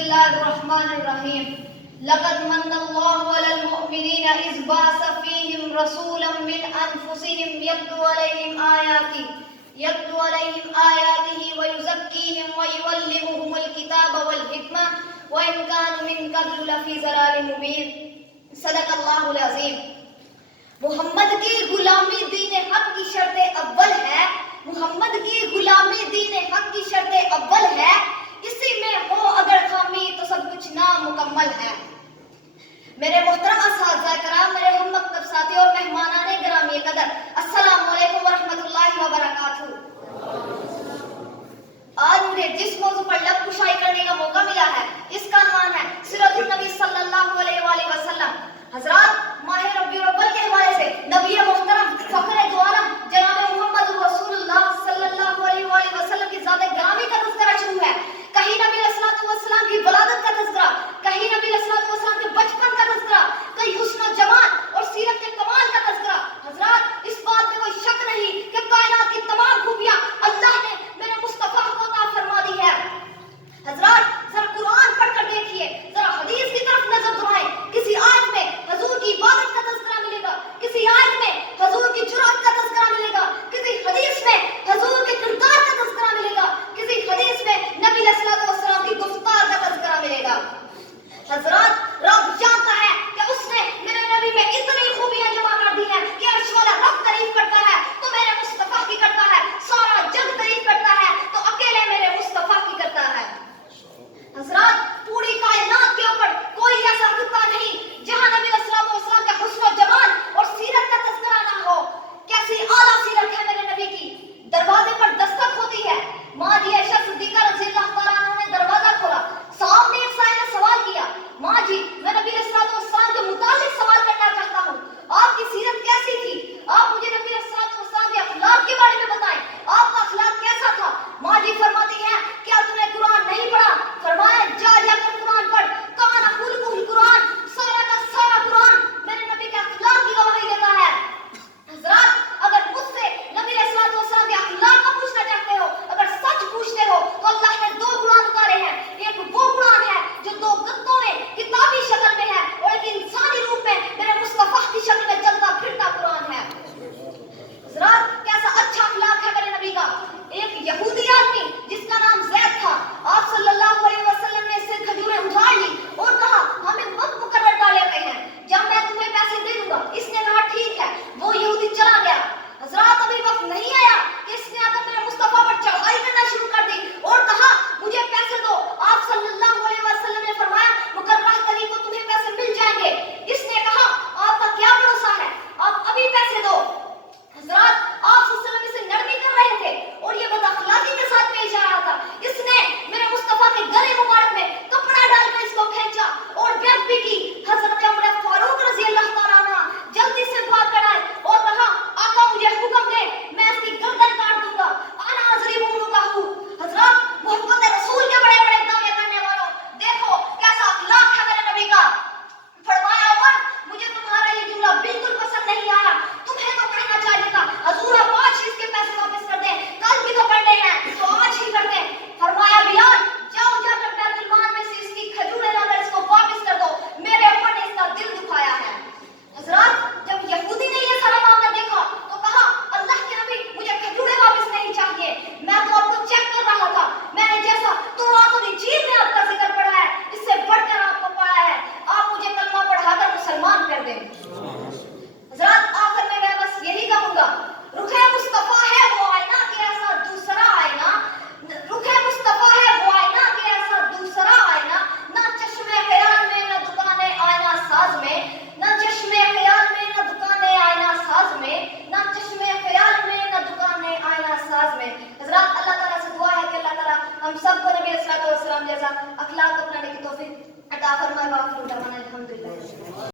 الله الرحمن الرحيم. لقد من الله على المؤمنين إذ بعث فيهم رسولا من أنفسهم يتلو عليهم آياته ويزكيهم ويعلمهم الكتاب والحكمة وإن كانوا من قبل لفي ضلال مبين. صدق اللہ العظیم. محمد کی غلامی دین حق کی شرط اول ہے. محمد کی غلامی دین حق کی شرط اول ہے. اسی میں ہو اگر خامی تو سب کچھ نامکمل ہے.